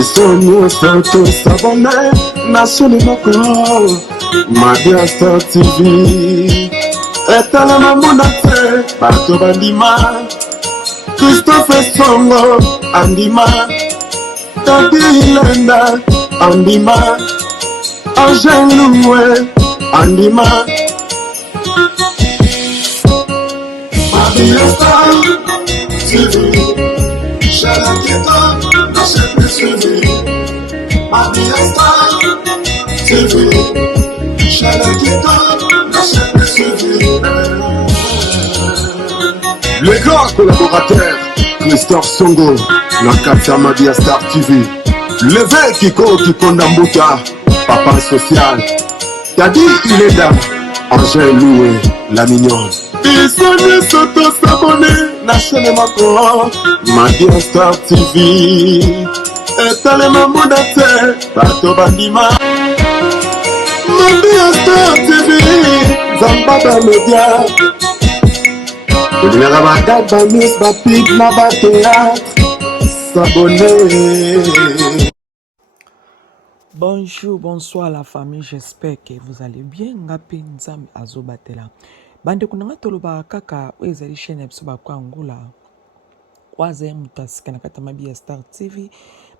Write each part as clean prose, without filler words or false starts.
Bisogno stato sabone nascere moko Madia Star TV Etala mamunate Bato bandima Christophe Songo Andima Tadi Lenda Andima Angel Loué Andima Madia Star TV Chalaketa Nachete suivi Madia Star TV Chalaketa Nachete suivi. Le grand collaborateur Christophe Songo Nakata Madia Star TV. Le Kiko Kikondambuta Papa social Tadi Ileda Angel Loué La mignonne. Bisogno sotto s'abonner Nascene mako Madia Star TV Etale mamudate Bato bandima Madia Star TV Zambada media Evinera bagaba mis bapid na bateat S'abonner. Bonjour, bonsoir la famille, j'espère que vous allez bien. Ngapi nzambe azobatela. Bande kunanga toloba kaka ezali chaîne biso bakwa ngula. Kwaze mutasika na kata Madia Star TV.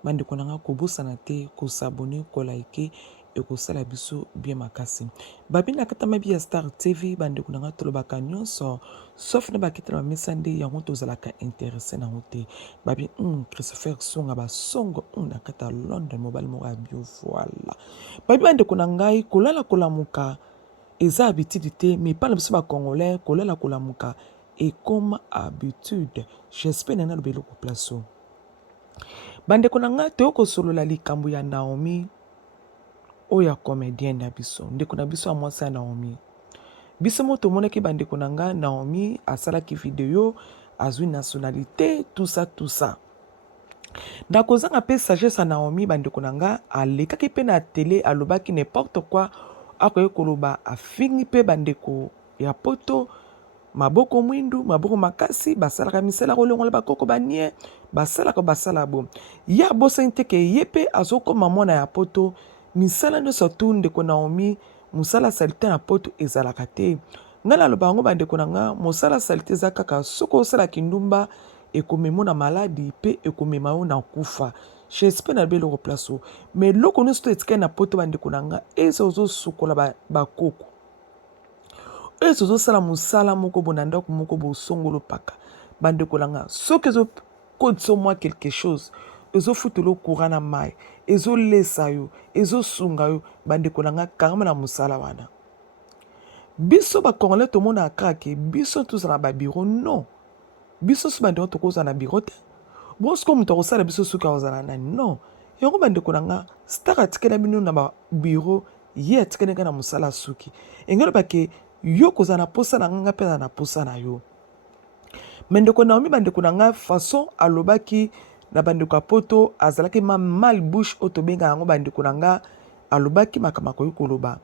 Bande kunanga kobosana te ko s'abonner ko liker et ko sala biso bien makasi. Babi na kata Madia Star TV bande kunanga toloba nyonso sauf na bakita na mesande yango tozalaka intéressé na hote. Babi Christopher Songa ba songo na kata London mobile mo bio voilà. Babi bande kunanga kolala kolamuka eza habitude te mais pas na biso ba congolais kolala kolamuka et comme habitude j'espère na le belo ko plaso. Bande kunanga te ko solo la likambo ya Naomi oya comédienne na biso ndeko na biso amwasa Naomi biso moto monaki bandeko nanga Naomi asalaki video azwi nationalité tout ça ndakozanga pe sagesse à Naomi bandeko nanga alekaki pe na télé alobaki n'importe quoi akoye koloba afingi pe bandeko ya poto maboko mwindu maboko makasi basalaka misala kolongola bakoko banie basala bo ya bosente ke yepe azokoma mwana ya poto misala nyonso tu ndeko Naomi mosala salite na poto ezalaka te nga naloba yango bandeko na nga mosala salite eza kaka soki osala kindumba ekomema na maladi pe ekomema yo na kufa j'espère na beloko place mais loko nyonso to etikali na poto bandeko na nga eza ozosukola bakoko eza ozosala mosala moko bo na ndako moko bosongolo paka bandeko na nga soki ezokodisa mwa quelque chose ezofutela courant na mai ezolesa yo ezosunga yo bandeko na nga karama na mosala wana biso bakongolais tomona kaka biso tozala babiro non biso so bandeko tokozala na biro te bosko moto akosala biso soki akozala nani non yango bandeko na nga star atikela bino na babiro ye atikelaka na mosala suki engelobake yo kozala na posa na nga mpe na posa na yo mendeko Naomi bandeko na nga façon alobaki na bandeko ya poto azalaki mal bouche otobenga yango bandeko na nga alobaki makambo koyi koloba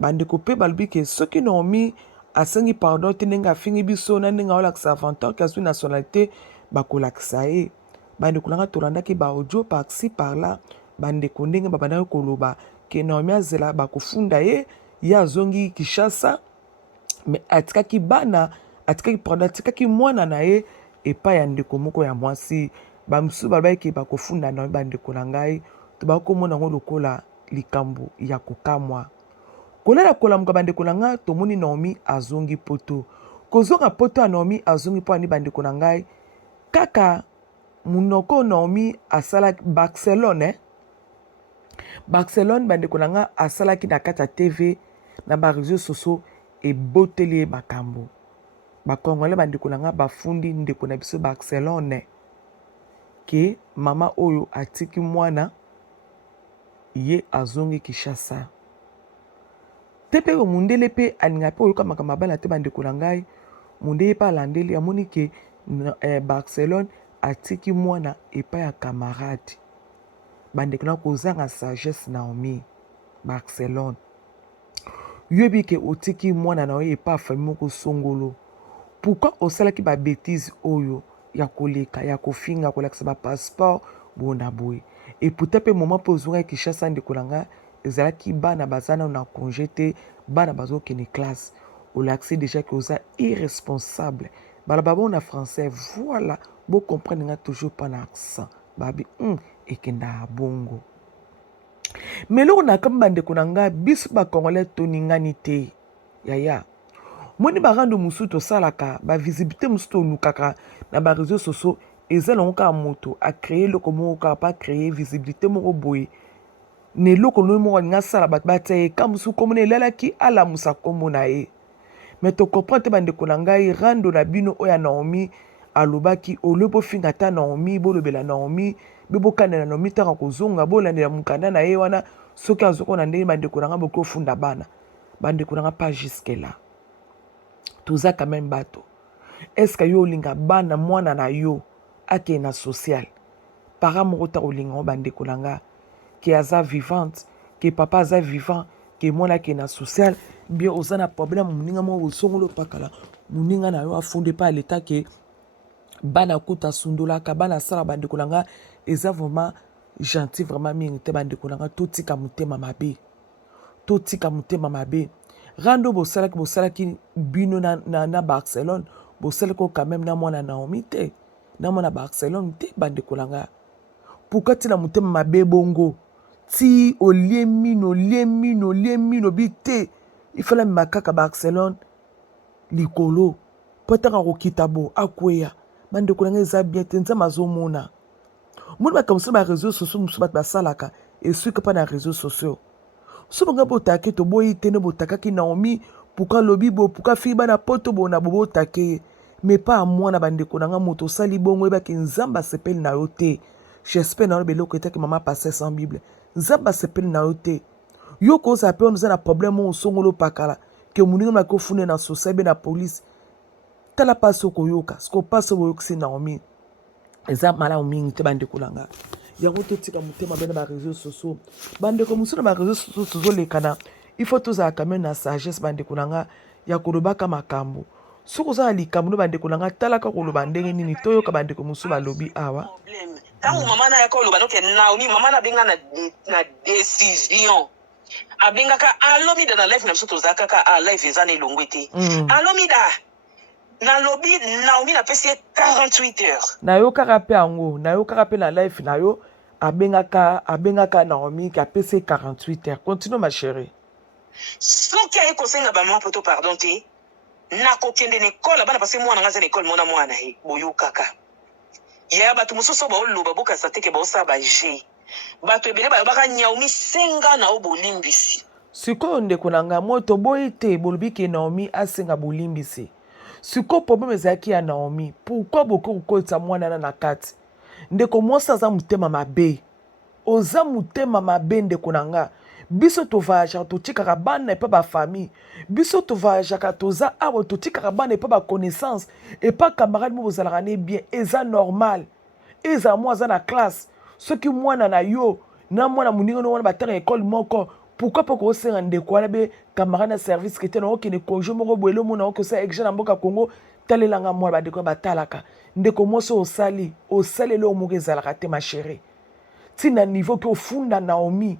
bandeko pe balobi ke soki Naomi asengi pardon te ndenge afingi biso na ndenge aolakisa avantage azwi nationalité bakolakisa ye bandeko na nga tolandaki baaudio par-ci par-là bandeko ndenge babandaki koloba ke Naomi azela bakofunda ye azongi Kinshasa mais atikaki bana atikaki mwana na ye epai ya ndeko moko ya mwasi bamisusu balobaki bakofunda na bandeko na ngai tobakomona yango lokola likambo ya kokamwa kolela kolamuka bandeko na ngai tomoni Naomi azongi poto kozonga poto ya Naomi azongi mpo ani bandeko na ngai kaka munoko Naomi asala Barcelone bandeko na ngai asalaki na kati ya TV na bareseau sociaux eboteli makambo bakongole bandeko na ngai bafundi ndeko na biso Barcelone ke mama oyo atiki mwana ye azongi Kinshasa te pe mundele pe aninga pe oyoka makambo mabala te bandeko na ngai mundele pe alandeli amoni ke Barcelone atiki mwana epai ya camarade bandeko na kozanga sagesse Naomi Barcelone yobi ke otiki mwana na oye epai famille moko songolo pourquoi osalaki ba bêtise oyo ya koleka ya kofinga kolakisa ba passeport bona boye et pourtant pe moment po ozonga Kinshasa ndeko na nga ezalaki bana bazana na congé te bana bazokende classe olakisi déjà que oza irresponsable baloba bo na français voilà bo comprendre nga toujours pas na accent babi ekenda bongo mais loko na kamba bandeko na nga biso bakongolais toningani te yaya moni barando mosusu tosalaka bavisibilité mosusu tolukaka na bareseau sociaux eza nango kaka moto acreye eloko moko kaka pa créer visibilité moko boye na eloko noyi moko alingi asala bato batia ye ka mosusu kombo na elalaki alamusa kombo na ye mais tocomprendre te bandeko na ngai rando na bino oyo ya Naomi alobaki olio bofinga ata Naomi bolobela Naomi be bokandela Naomi ntaka kozonga bolandela mokanda na ye wana soki azokona ndenge bandeko na nga boki ofunda bana bandeko na nga pas jusque là toza quand même bato est-ce que yo olinga bana mwana na yo akende na social para moko ta olinga ngo bandeko na nga ke aza vivante ke papa aza vivant ke mwana akende na social bien oza na problème moninga moko osongolo pakala moninga na yo afunde pa leta ke bana kuta sundolaka bana sala bandeko na nga eza vraiment gentil vraiment mingi te bandeko na nga totika motema mabe totika motema mabe rando bosalaki bino na Barcelone bosalaki quand même na mwana Naomi te na mwana Barcelone te bandeko na nga pourquoi tina motema mabe bongo ti olie mino bi te il fallait makaka Barcelone likolo potaka kokita bo akweya bandeko na nga eza bien te nzambe azomona moni makambo ba réseaux sociaux mosusu bato basalaka esuki mpa na réseaux sociaux so bonga botake toboyi te ne botakaki Naomi pourquoi lobi bo pourquoi fille bana poto bona bo botake mais pas mwana bandeko na nga moto osali bongo ebaki nzambe asepeli na yo te j'espère na yo beloko etaki mama passé sans bible nzambe asepeli na yo te yo kozala mpe oza na problème oyo osongolo pakala ke moninga maki ofune na social be na police tala mpasi okoyoka siko mpasi okoyokisi Naomi eza malamu mingi te bandeko na nga yango totika motema be na bareseau sociaux bandeko mosusu na bareseau sociaux tozolekana il faut tozala quand même na sagesse bandeko na nga ya kolobaka makambo soki oza na likambo no bandeko na nga talaka koloba ndenge nini toyoka bandeko mosusu balobi awa ntango mama na yaka oloba noke Naomi mama na benga na décision abengaka alomida na life na biso tozala kaka life eza na elongwe te alomida nalobi Naomi napesi ye 48 heures nayokaka mpe yango nayokaka mpe na life na yo abengaka Naomi ki apesi ye 48 heures continue ma chérie soki aye kosenga bamama poto pardon te nakokende na ekole bana pase mwana nga aza na ekole mona mwana ye boyokaka ya bato mosusu baoloba bokasa te ke baosala baje bato ebele bayobaka Naomi senga na o bolimbisi sikoyo ndeko na nga moi toboyi te bolobi ke Naomi asenga bolimbisi sikoyo problème ezalaki ya Naomi pourquoi bokoki kokolisa mwana na kati ndeko mwasi aza motema mabe oza motema mabe ndeko na nga biso tovoyageaka totikaka bana epa bafamille biso tovoyageaka toza awa totikaka bana epa baconnaissance epa camarade mo bozalaka ne bien eza normal ezala mwa aza na classe soki mwana na yo na mwana moninga no wana batanga ekole moko pourquoi pas kosenga ndeko wana be camarade na service kete na okende congé moko boye omona okosala examen na mboka Congo talelanga mwana bandeko batalaka ndeko mwasi osali eloko moko ezalaka te ma chérie ntina niveau ke ofunda Naomi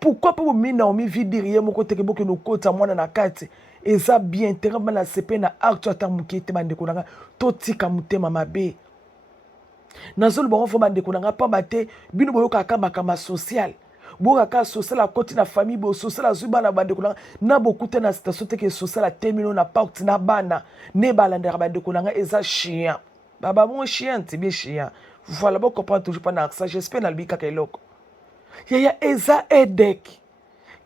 pourquoi pas bomi Naomi vidiri ye moko teke bokende okota mwana na kati eza bien tere bana sepe na acte ata moke te bandeko na nga totika motema mabe nazoloba ngo fo bandeko na nga pamba te bino boyokaka makambo social boyokaka social akoti na famille bo social azwi bana bandeko na nga na bokuta na station teke social atemino na porte na bana ne balandaka bandeko na nga eza chien baba bon chien ti bien chien voilà bo comprendre toujours pas na ça j'espère na libika keloko yaya eza edek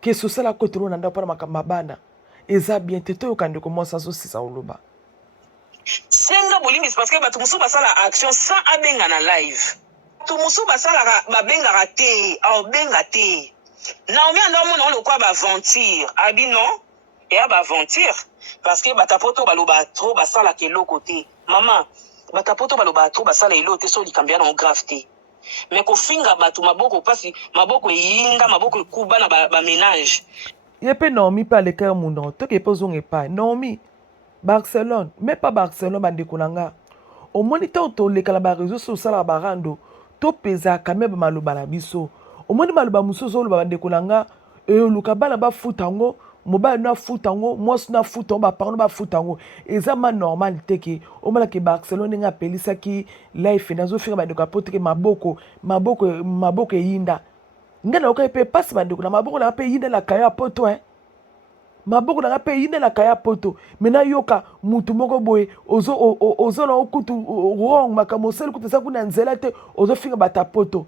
ke social akoti ro na ndako na makambo bana eza bien te toyoka ndeko mwasi azosisa oloba senga bolimbisi parce que bato mosusu basala action sans abenga na live bato mosusu basalaka babengaka te aobenga te Naomi andomona olokwa baaventure abi non eya baaventure parce que batapoto baloba trop basalaka eloko te mama batapoto baloba trop basala eloko te so likambo ya nango grave te mais kofinga bato maboko pasi maboko eyinga maboko ekuba na baménage ye mpe Naomi mpe aleka yo mundo toke mpe ozonga epai Naomi Barcelone, mais pas Barcelone, bandeko na nga. Au moniteur toleka la bareseau social la barando, to pesa kamé ba maloba na biso omoni maloba mususu oloba bandeko na nga luka bana bafuta ngo mobali na futa ngo mwasi na futa ngo baparent bafuta ngo eza ma normal te ke omona ke Barcelone nga apelisaki life nazofinga bandeko apote ke maboko eyinda nga na okai pe pasi bandeko na maboko na pe yinda na kaya poto maboko na pe yinda na kaya poto mena yoka mutu moko boye ozo na okutu wrong makambo sel kutu sa kuna nzela te ozo finga bata poto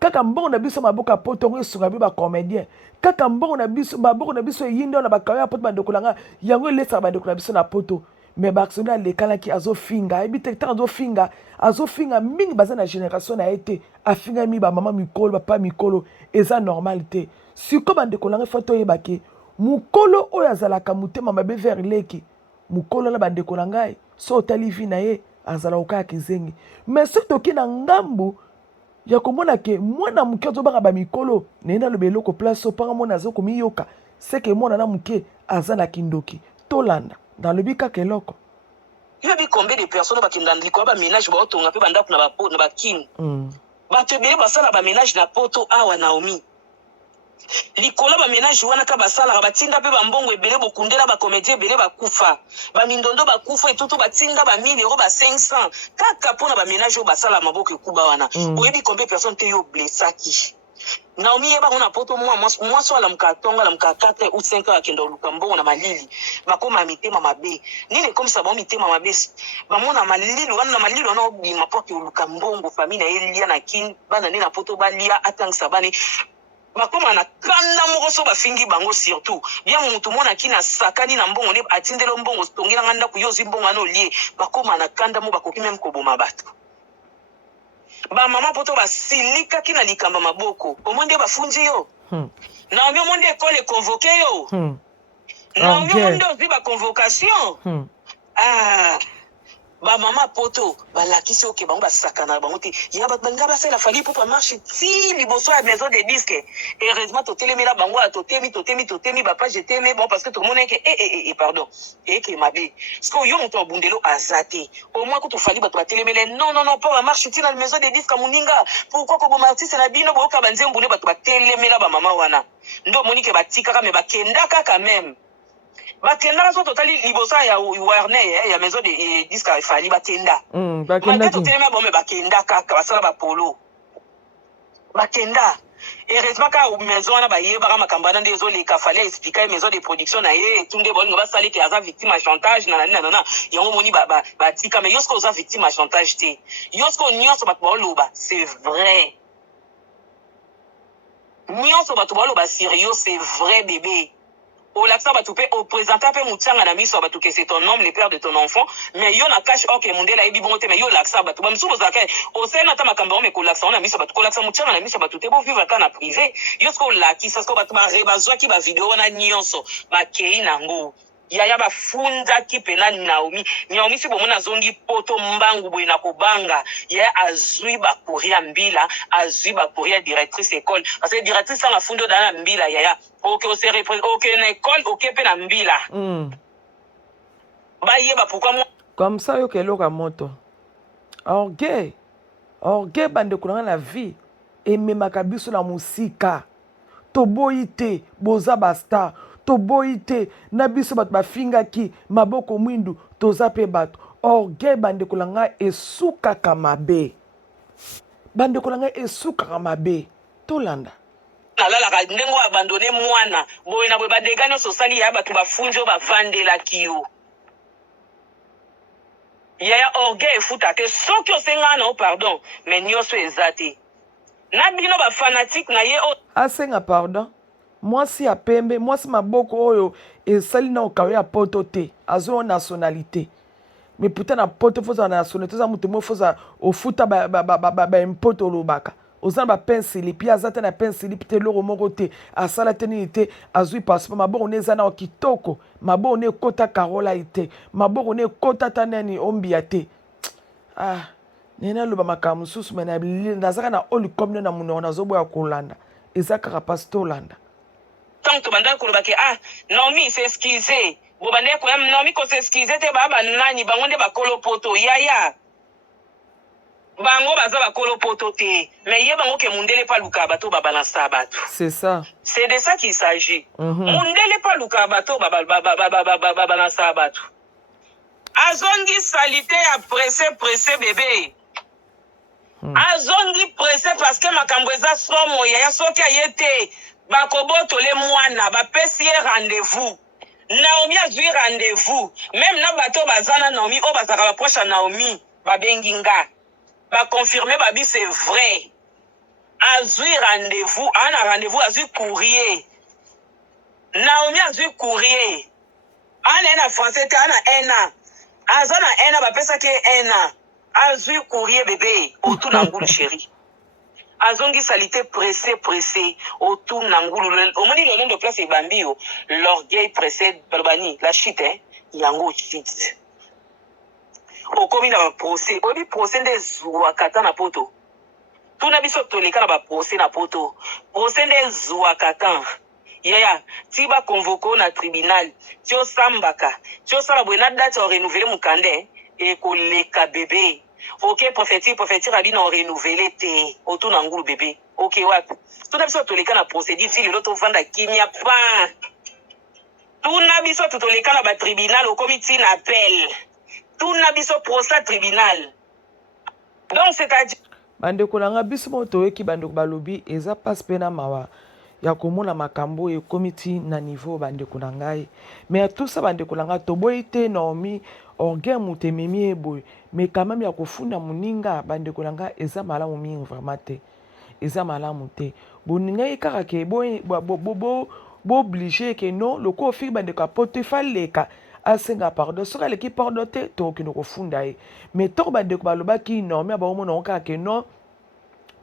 kaka mbongo na biso maboko poto ngo esunga bi ba comédien kaka mbongo na biso maboko na biso yinda na bakaya poto bandeko na nga yango elesa bandeko na biso na poto mais Barcelone alekalaki azofinga ebite ta azofinga mingi baza na génération na été afinga mi ba mama mikolo papa mikolo eza normal te siko bandeko na nga foto yebake mukolo oyo azalaka mutema mabe vers leki mukolo na bandeko na ngai so otali vi na ye azala okaya kizengi mais soki toki na ngambu ya komona ke mwana muke azobanga bamikolo neye naloba eloko place opanga mwana azokomiyoka seke mwana na muke aza na kindoki tolanda nalobi kaka eloko yobi combien de personnes bakenda ndiko baménage baotonga mpe bandako na bakini bato ebele basala baménage na poto awa Naomi likolo baménage wana ka basalaka batinda mpe bambongo ebele bokundela bacomédien ebele bakufa bamindondo bakufa etutu batinda ba 1000 euros ba 500 kaka mpona baménage oyo basala maboko ekuba wana oyebi combien de personnes te yo blessaki Naomi yeba na poto mwasi alamuka atonga alamuka 4 ou 5 akenda oluka mbongo na malili bakoma mitema mabe nini ekomisa bao mitema mabe bamona malili wana na malili wana obima poke oluka mbongo famille na ye lia na kini bana nini na poto balia atangisa bani bakoma na kanda moko so bafingi bango surtout bien mutu mona kina sakani na mbongo ne atindelo mbongo tongela nganda ku yozi mbongo ano lie bakoma na kanda mo bakoki même koboma bato ba mama poto basilika kina likamba maboko omonde bafunzi yo na omi omonde école convoqué yo na omi omonde ozi ba convocation ba mama poto balakisi oke bango basakana bango te ya banga basala fali pour marche ti liboso ya maison de disque heureusement totelemela bango totemi ba page teme bon parce que tout le monde que pardon que mabe parce que yo moto bundelo azate au moins que to fali bato batelemela non pas marche ti na maison de disque muninga pourquoi ko bo artiste na bino boka banzembu ne bato batelemela ba mama wana ndo monike batika kama bakendaka quand même bakenda so totali libosa ya Warner ya maison de disque fali bakenda bakenda totelema bombe bakenda kaka basala ba polo bakenda heureusement ka maison na bayeba makambo na ndezo leka fali expliquer maison de production na ye tunde bolingo basali ke aza victime à chantage na yango moni ba tika mais yosko oza victime à chantage te yosko nyonso bato baloba c'est vrai nyonso bato baloba sérieux c'est vrai bébé au l'accent batoupe au présentant pe mutianga na miso batou que c'est ton homme le père de ton enfant mais yo na cache ok mondela ebi bongote mais yo l'accent batou ba msubo zaka au sena ta makambo me ko l'accent na miso batou ko l'accent mutianga na miso batou te bo vivre ka na privé yo sko la ki sa sko batou ba rebazwa ki ba vidéo na nyonso ba kei nango yaya bafunda ki pena Naomi si bomona zongi poto mbangu boye na kobanga ya azui ba koria mbila azui ba koria directrice école parce que directrice na fundo dana mbila yaya OK on se représente OK na école OK pe na mbila ba yeba pourquoi moi comme ça yo keloka moto orgueil bande kuna na vie ememaka biso na musika toboyi te boza basta toboyi te na biso bato bafingaki maboko mwindu toza pe bato orgueil bandeko na ngai esukaka mabe tolanda nalalaka ndengo abandone mwana boye na boye badega nyonso osali ya bato bafunzi oyo bavandelaki yo yaya orgueil efuta te soki osenga na o pardon mais nyonso eza te na bino bafanatique na ye asenga pardon mwasi ya pembe mwasi maboko oyo esali na okawe ya poto te azwa nationalité mais pourtant na poto foza na nationalité za mutu mo foza ofuta ba impoto olobaka oza na ba pensili pi aza te na pensili te loro moko te asala te nini te azwi passeport maboko neza na kitoko maboko ne kota karola ite maboko ne kota tanani ombia te nena loba makambo susu mena nazaka na oli komne na muno na zobo ya kolanda ezaka kapasito landa tant que banda ko baki Naomi s'excuser bo banda ko Naomi ko s'excuser te baba nani bango nde bakolo poto yaya bango baza bakolo poto te mais ye bango ke mundele pa luka bato babalansa bato. C'est ça. C'est de ça qu'il s'agit. Mundele pa luka bato babalansa bato. Azongi salité à pressé bébé. Azongi pressé parce que makambo eza somo ya soki ayete bakoboto le mwana bapesi rendez-vous. Naomi a eu rendez-vous. Même na bato bazana Naomi o bazaka ba proche Naomi babenginga. Ba confirmer babi c'est vrai. A eu rendez-vous, ana rendez-vous a eu courrier. Naomi a eu courrier. Ana en français te ana ena. Azana ena ba pesa ke ena. A eu courrier bébé autour d'angoul chéri. Azongi salité pressé autour d'angoul. Au moins le nom de place est bambio. L'orgueil pressé balbani la shit hein. Yango shit. Okomi na procès. Obi procès de Zouakata na poto. Tuna biso toleka na ba procès na poto. Procès de Zouakata. Yaya, tiba convoqué na tribunal. Tio sambaka. Tio sala buena date au renouveler mukande et koleka bébé. Ok, prophétique rabi na renouveler te. Autour na ngulu bébé. Ok, wapi. Tuna biso toleka na procédure fili l'autre vanda kimia pa. Tuna biso toleka na ba tribunal au comité na appel. Tout na biso procès tribunal. Donc c'est-à-dire bandeko nanga biso moto eki bandeko balobi eza passe pena mawa ya komona makambo e comité na niveau bandeko nangai mais tout ça bandeko nanga toboyi te Naomi orgueil mutememi eboy mais quand même ya kofunda muninga bandeko nanga eza malamu mingi vraiment te eza malamu te boninga ekaka ke boy bo obligé que non le ko fi bandeko apote faleka asenga pardon soka l'équipe pardon te to kino kofunda e mais to bandeko balobaki non mais ba omona okaka ke non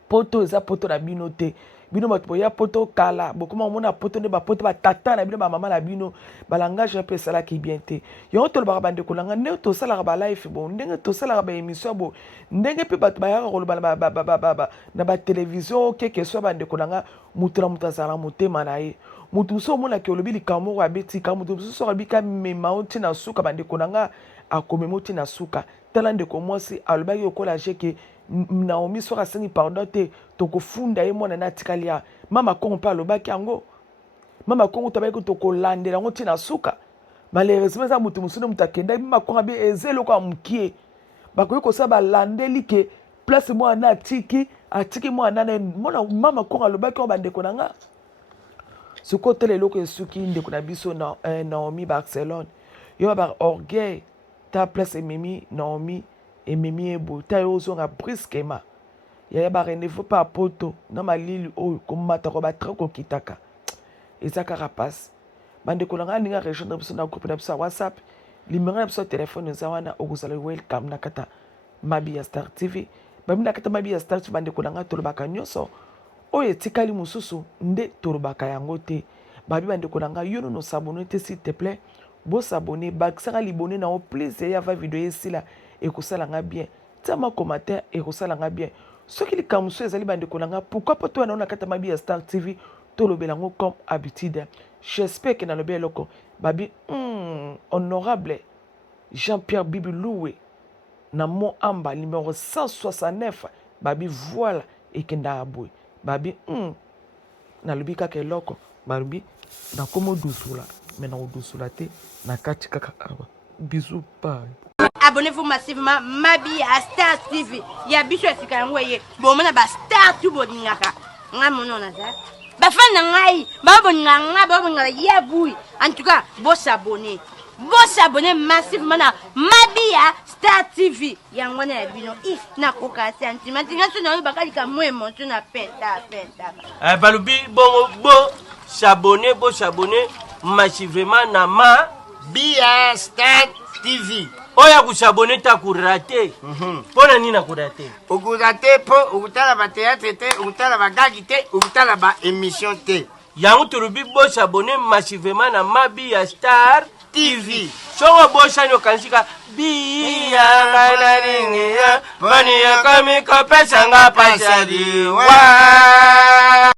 poto eza poto na bino te bino bato ya poto kala bokoma omona poto ne ba poto ba tata na bino ba mama na bino ba langage pe sala ki bien te yo to ba bandeko langa ne to sala ba life bon ndenge to sala ba émission bon ndenge pe bato ba ya ko ba na ba télévision quelque soit bandeko langa mutura mutazala motema na ye mutu so mona ke olobi likambo ya beti ka mutu so rabi ka mema oti na suka bandeko nanga akomemoti na suka tala ndeko mwasi alobaki okola jeke Naomi soka sengi pardon te tokofunda ye mwana na tikalia mama kongo pa alobaki yango mama kongo tabaki tokolandela ngo tina suka malheureusement za mutu musune mutakenda mama kongo bi ezelo kwa mukie bakoyi kosa balandeli ke place mwana atiki mwana na mona mama kongo alobaki o bandeko nanga suko tele loko esuki ndeko na biso na Naomi Barcelone yo ba orgueil ta place ememi Naomi ememi ebo ta yo zonga brusquement ya ba rendez-vous pa poto na malili o komata ko ba trako kitaka ezaka rapace bande ko langa ninga rejoindre biso na groupe na biso WhatsApp limero na biso téléphone za wana okuzala welcome na kata Mabia Star TV bamina kata Mabia Star TV bande ko langa tolobaka nyonso oye tikali mususu nde tolobaka yango te babi bande ko langa yo no s'abonner te s'il te plaît bo s'abonner baksaka libonner na o plaisir ya va vidéo esila ekosalanga bien tama commentaire ekosalanga bien soki likamso ezali bande ko langa pourquoi pas toi na kata Mabia Star TV tolobelango comme habitude j'espère que na lobe loko babi honorable Jean-Pierre Bibi Loué na mon amba numéro 169 babi voilà ekenda aboy babi na lobi kaka eloko babi na komo dusula mais na dusula te na kati kaka awa bisous bye. Abonnez-vous massivement Mabia Star TV ya biso esika yango ye bomona ba star tu boningaka nga monona za ba fan na ngai ba boninganga ba boningala ya bui en tout cas bo s'abonner massivement na Mabia Star TV yango na bino na koka sentiment ngaso na bakali ka mo emotion na penta balubi bo s'abonner massivement na Mabia Star TV. Oya kusabone ta kurate. Pona nina kurate. Ukurate po ukutala ba théâtre te, ukutala ba gagi te, ukutala ba émission te. Yangu turubi bo s'abonner massivement na Mabia Star TV. Songo bo shanyo kansika biya ngana ringia. Bani ya kami ko pesa nga pasadi. Wa